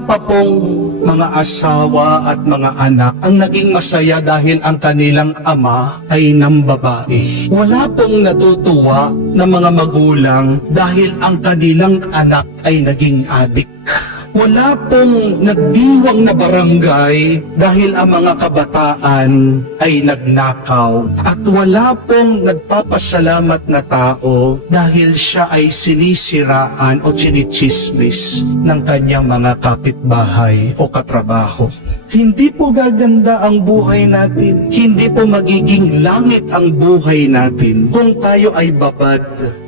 pa pong mga asawa at mga anak ang naging masaya dahil ang kanilang ama ay nambabae. Wala pong natutuwa na mga magulang dahil ang kanilang anak ay naging adik. Wala pong nagdiwang na barangay dahil ang mga kabataan ay nagnakaw. At wala pong nagpapasalamat na tao dahil siya ay sinisiraan o chinichismis ng kanyang mga kapitbahay o katrabaho. Hindi po gaganda ang buhay natin. Hindi po magiging langit ang buhay natin kung tayo ay babad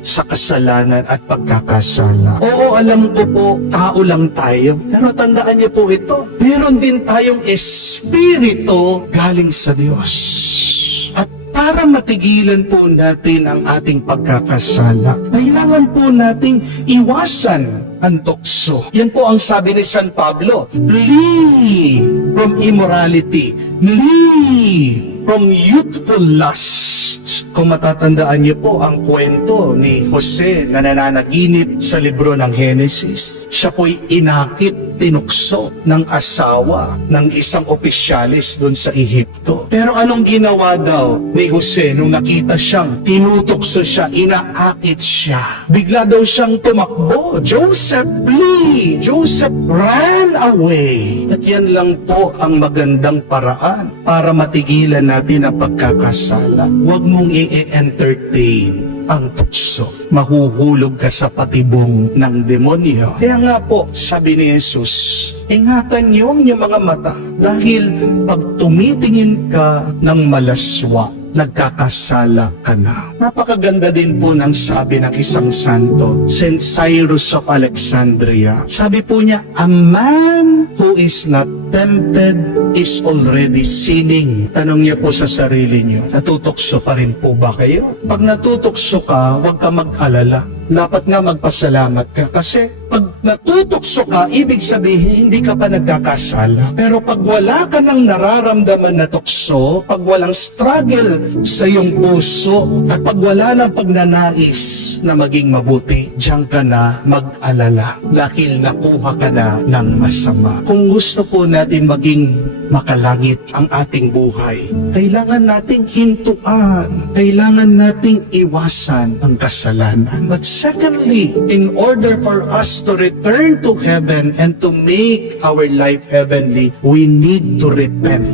sa kasalanan at pagkakasala. Oo, alam ko po, tao lang tayo. Pero tandaan niyo po ito, meron din tayong espiritu galing sa Diyos. At para matigilan po natin ang ating pagkakasala, kailangan po nating iwasan ang tukso. Yan po ang sabi ni San Pablo, flee from immorality, flee from youthful lust. Kung matatandaan niyo po ang kwento ni Jose na nananaginip sa libro ng Genesis, siya po'y inakit, tinukso ng asawa ng isang opisyalis doon sa Ehipto. Pero anong ginawa daw ni Jose nung nakita siyang tinutokso siya, inaakit siya? Bigla daw siyang tumakbo. Joseph, flee! Joseph ran away. At yan lang po ang magandang paraan para matigilan natin ang pagkakasala. Huwag mong i-entertain ang tukso. Mahuhulog ka sa patibong ng demonyo. Kaya nga po, sabi ni Jesus, ingatan niyo ang inyong mga mata dahil pag tumitingin ka ng malaswa, nagkakasala ka na. Napakaganda din po ng sabi ng isang santo, St. Cyrus of Alexandria. Sabi po niya, a man who is not tempted is already sinning. Tanong niyo po sa sarili niyo, natutokso pa rin po ba kayo? Pag natutokso ka, huwag ka mag-alala. Dapat nga magpasalamat ka kasi pag natutokso ka, ibig sabihin hindi ka pa nagkakasala. Pero pag wala ka ng nararamdaman na tukso, pag walang struggle sa iyong puso, at pag wala ng pagnanais na maging mabuti, diyan ka na mag-alala dahil nakuha ka na ng masama. Kung gusto po natin maging makalangit ang ating buhay, kailangan nating hintuan, kailangan nating iwasan ang kasalanan. But secondly, in order for us to return to heaven and to make our life heavenly, we need to repent.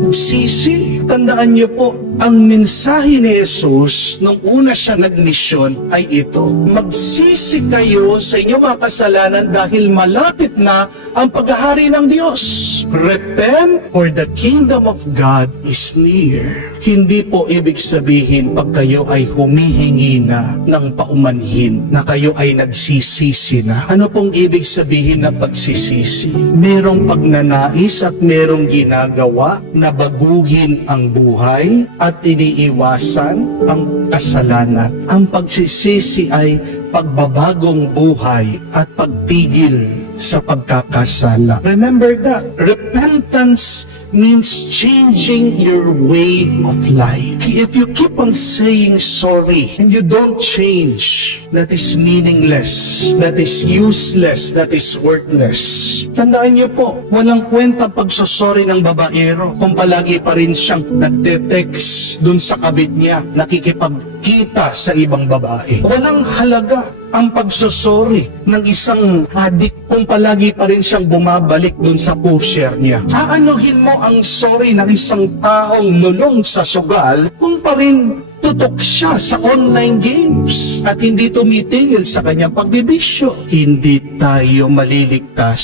Magsisi. Tandaan niyo po, ang mensahe ni Jesus nung una siya nagmisyon ay ito. Magsisi kayo sa inyong mga kasalanan dahil malapit na ang paghahari ng Diyos. Repent, for the kingdom of God is near. Hindi po ibig sabihin pag kayo ay humihingi na ng paumanhin na kayo ay nagsisisi na. Ano pong ibig sabihin ng pagsisisi? Merong pagnanais at merong ginagawa na baguhin ang buhay at iniiwasan ang kasalanan. Ang pagsisisi ay pagbabagong buhay at pagtigil sa pagkakasala. Remember that. Repentance means changing your way of life. If you keep on saying sorry and you don't change, that is meaningless, that is useless, that is worthless. Tandaan niyo po, walang kwenta pagsosorry ng babaero kung palagi pa rin siyang nagte-text dun sa kabit niya, nakikipagkita sa ibang babae. Walang halaga ang pagsosorry ng isang adik kung palagi pa rin siyang bumabalik dun sa pusher niya. Aanuhin mo ang sorry ng isang taong lulong sa sugal kung pa rin tutok siya sa online games at hindi tumitingil sa kanyang pagbibisyo. Hindi tayo maliligtas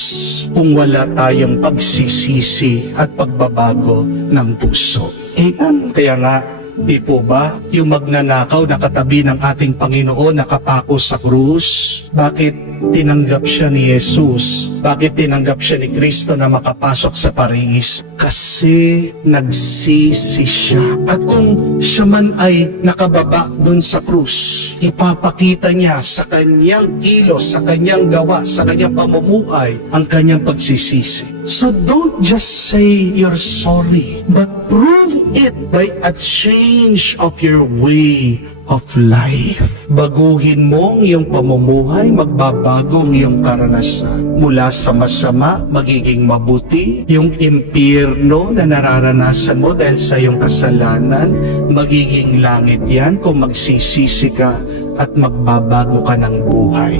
kung wala tayong pagsisisi at pagbabago ng puso. Amen. Kaya nga, di po ba, yung magnanakaw na katabi ng ating Panginoon nakapako sa krus, bakit tinanggap siya ni Jesus? Bakit tinanggap siya ni Kristo na makapasok sa parehis? Kasi nagsisi siya. At kung siya man ay nakababa dun sa krus, ipapakita niya sa kanyang kilos, sa kanyang gawa, sa kanyang pamumuhay, ang kanyang pagsisisi. So don't just say you're sorry, but prove it by a change of your way of life. Baguhin mo ang iyong pamumuhay, magbabago ang iyong karanasan. Mula sa masama, magiging mabuti. Yung impyerno na nararanasan mo dahil sa iyong kasalanan, magiging langit yan kung magsisisi ka at magbabago ka ng buhay.